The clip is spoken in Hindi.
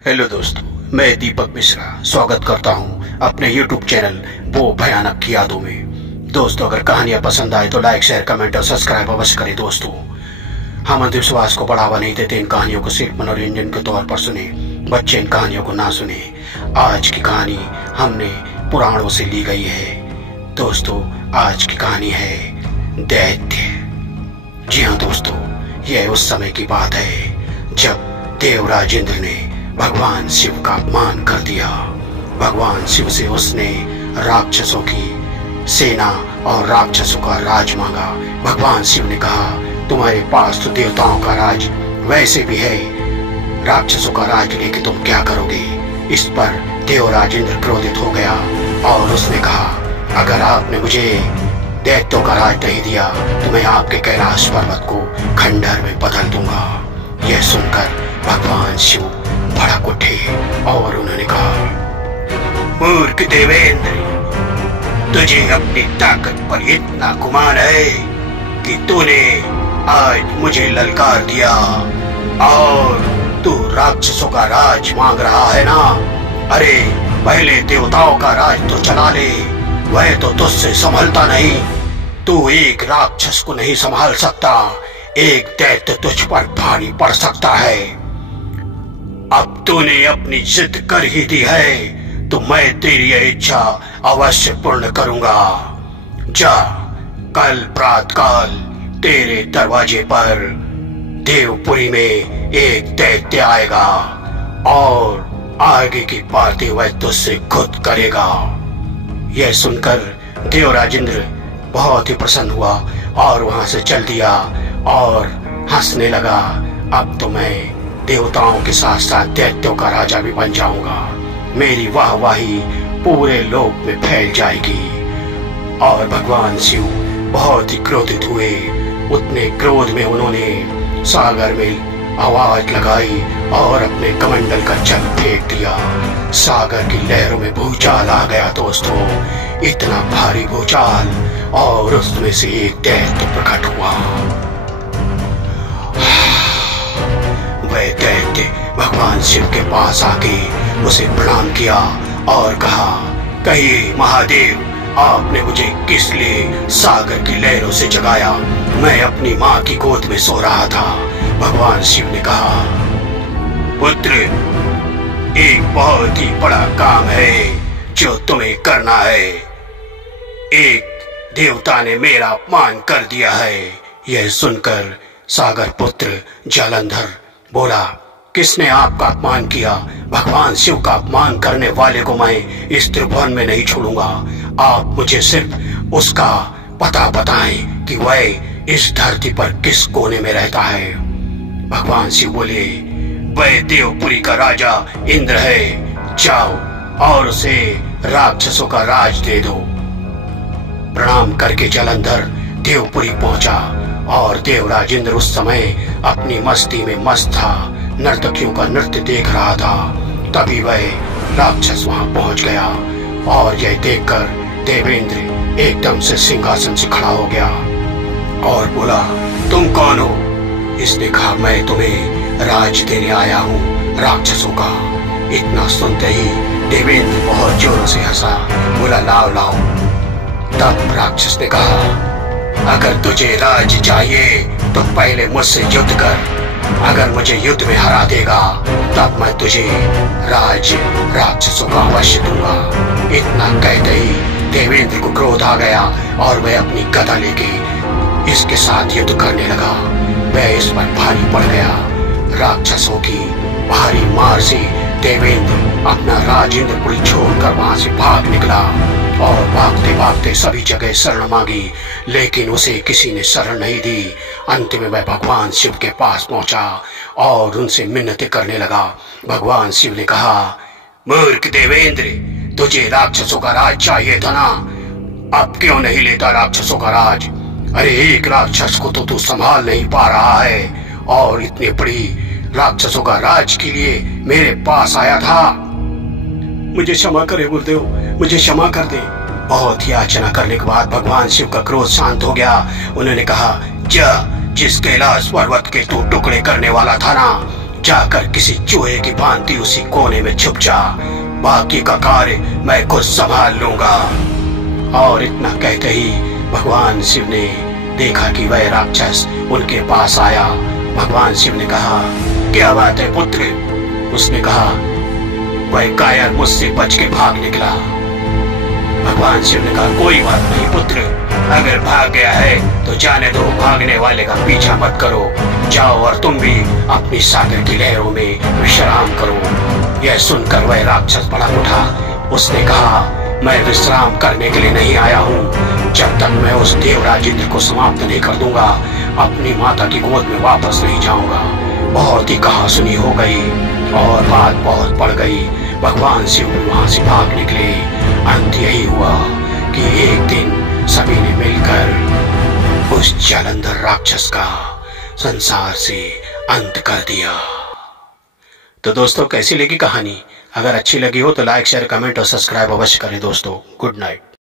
हेलो दोस्तों, मैं दीपक मिश्रा स्वागत करता हूं अपने YouTube चैनल वो भयानक की यादों में। दोस्तों, अगर कहानियां पसंद आए तो लाइक, शेयर, कमेंट और सब्सक्राइब अवश्य करें। दोस्तों, हम अंधविश्वास को बढ़ावा नहीं देते। इन कहानियों को सिर्फ मनोरंजन के तौर पर सुने, बच्चे इन कहानियों को ना सुने। आज की कहानी हमने पुराणों से ली गई है। दोस्तों, आज की कहानी है दैत्य। जी हाँ दोस्तों, यह उस समय की बात है जब देवराज इंद्र ने भगवान शिव का अपमान कर दिया। भगवान शिव से उसने राक्षसों की सेना और राक्षसों का राज मांगा। भगवान शिव ने कहा, तुम्हारे पास तो देवताओं का राज वैसे भी है, राक्षसों का राज लेके तुम क्या करोगे। इस पर देवराज इंद्र क्रोधित हो गया और उसने कहा, अगर आपने मुझे दैत्यों का राज नहीं दिया तो मैं आपके कैलाश पर्वत को खंडहर में बदल दूंगा। यह सुनकर भगवान शिव भड़क उठे और उन्होंने कहा, मूर्ख देवेंद्र, तुझे अपनी ताकत पर इतना गुमान है कि तूने आज मुझे ललकार दिया और तू राक्षसों का राज मांग रहा है ना। अरे पहले देवताओं का राज तो चला ले, वह तो तुझसे संभलता नहीं। तू एक राक्षस को नहीं संभाल सकता, एक दैत्य तुझ पर भारी पड़ सकता है। अब तूने अपनी जिद कर ही दी है तो मैं तेरी यह इच्छा अवश्य पूर्ण करूंगा। जा, कल प्रातःकाल तेरे दरवाजे पर देवपुरी में एक दैत्य आएगा और आगे की बातें वह तुझसे खुद करेगा। यह सुनकर देवराज इंद्र बहुत ही प्रसन्न हुआ और वहां से चल दिया और हंसने लगा। अब तो मैं देवताओं के साथ साथ दैत्यों का राजा भी बन जाऊंगा। मेरी वाहवाही पूरे लोक में फैल जाएगी। और भगवान शिव बहुत ही क्रोधित हुए। उतने क्रोध में उन्होंने सागर में आवाज लगाई और अपने कमंडल का जल फेंक दिया। सागर की लहरों में भूचाल आ गया। दोस्तों, इतना भारी भूचाल, और उसमें से एक दैत्य प्रकट हुआ। वह दैत्य भगवान शिव के पास आके उसे प्रणाम किया और कहा, कहिए महादेव, आपने मुझे किस लिए सागर की लहरों से जगाया। मैं अपनी माँ की गोद में सो रहा था। भगवान शिव ने कहा, पुत्र, एक बहुत ही बड़ा काम है जो तुम्हें करना है। एक देवता ने मेरा अपमान कर दिया है। यह सुनकर सागर पुत्र जालंधर बोला, किसने आपका अपमान किया। भगवान शिव का अपमान करने वाले को मैं इस त्रिभुवन में नहीं छोड़ूंगा। आप मुझे सिर्फ उसका पता बताएं कि वह इस धरती पर किस कोने में रहता है। भगवान शिव बोले, वह देवपुरी का राजा इंद्र है। जाओ और उसे राक्षसों का राज दे दो। प्रणाम करके जालंधर देवपुरी पहुंचा और देवराज इंद्र उस समय अपनी मस्ती में मस्त था, नर्तकियों का नृत्य देख रहा था। तभी वह राक्षस वहां पहुंच गया और यह देखकर देवेंद्र एकदम से सिंहासन से खड़ा हो गया और बोला, तुम कौन हो। इसने कहा, मैं तुम्हें राज देने आया हूँ राक्षसों का। इतना सुनते ही देवेंद्र बहुत जोरों से हंसा, बोला, लाओ लाओ। तब राक्षस ने कहा, अगर तुझे राज चाहिए तो पहले मुझसे युद्ध कर। अगर मुझे युद्ध में हरा देगा तब मैं तुझे राज राक्षसों का अवश्य दूंगा। इतना कहते ही देवेंद्र को क्रोध आ गया और वह अपनी गदा लेके इसके साथ युद्ध करने लगा। वह इस पर भारी पड़ गया। राक्षसों की भारी मार से देवेंद्र अपना राज इंद्रपुरी छोड़कर वहां से भाग निकला और भागते भागते सभी जगह शरण मांगी, लेकिन उसे किसी ने शरण नहीं दी। अंत में वह भगवान शिव के पास पहुंचा और उनसे मिन्नतें करने लगा। भगवान शिव ने कहा, मूर्ख देवेंद्र, तुझे राक्षसों का राज चाहिए था ना, अब क्यों नहीं लेता राक्षसों का राज। अरे एक राक्षस को तो तू संभाल नहीं पा रहा है और इतनी बड़ी राक्षसों का राज के लिए मेरे पास आया था। मुझे क्षमा करे गुरुदेव, मुझे क्षमा कर दे। बहुत ही याचना करने के बाद भगवान शिव का क्रोध शांत हो गया। उन्होंने कहा, जा, जिस कैलाश पर्वत के तू टुकड़े करने वाला था ना, जाकर किसी चूहे की भांति उसी कोने में छुप जा, बाकी का कार्य मैं खुद संभाल लूंगा। और इतना कहते ही भगवान शिव ने देखा कि वह राक्षस उनके पास आया। भगवान शिव ने कहा, क्या बात है पुत्र? उसने कहा, वह कायर मुझसे बच के भाग निकला। भगवान शिव ने कहा, कोई बात नहीं पुत्र, अगर भाग गया है तो जाने दो, भागने वाले का पीछा मत करो, जाओ और तुम भी अपनी सागर की लहरों में विश्राम करो। यह सुनकर वह राक्षस भड़क उठा। उसने कहा, मैं विश्राम करने के लिए नहीं आया हूँ, जब तक मैं उस देवराज इंद्र को समाप्त नहीं कर दूंगा, अपनी माता की गोद में वापस नहीं जाऊंगा। बहुत ही कहा सुनी हो गई और बात बहुत बढ़ गई। भगवान शिव वहां से भाग निकले। अंत यही हुआ कि एक दिन सभी ने मिलकर उस जालंधर राक्षस का संसार से अंत कर दिया। तो दोस्तों, कैसी लगी कहानी? अगर अच्छी लगी हो तो लाइक, शेयर, कमेंट और सब्सक्राइब अवश्य करें दोस्तों। Good night.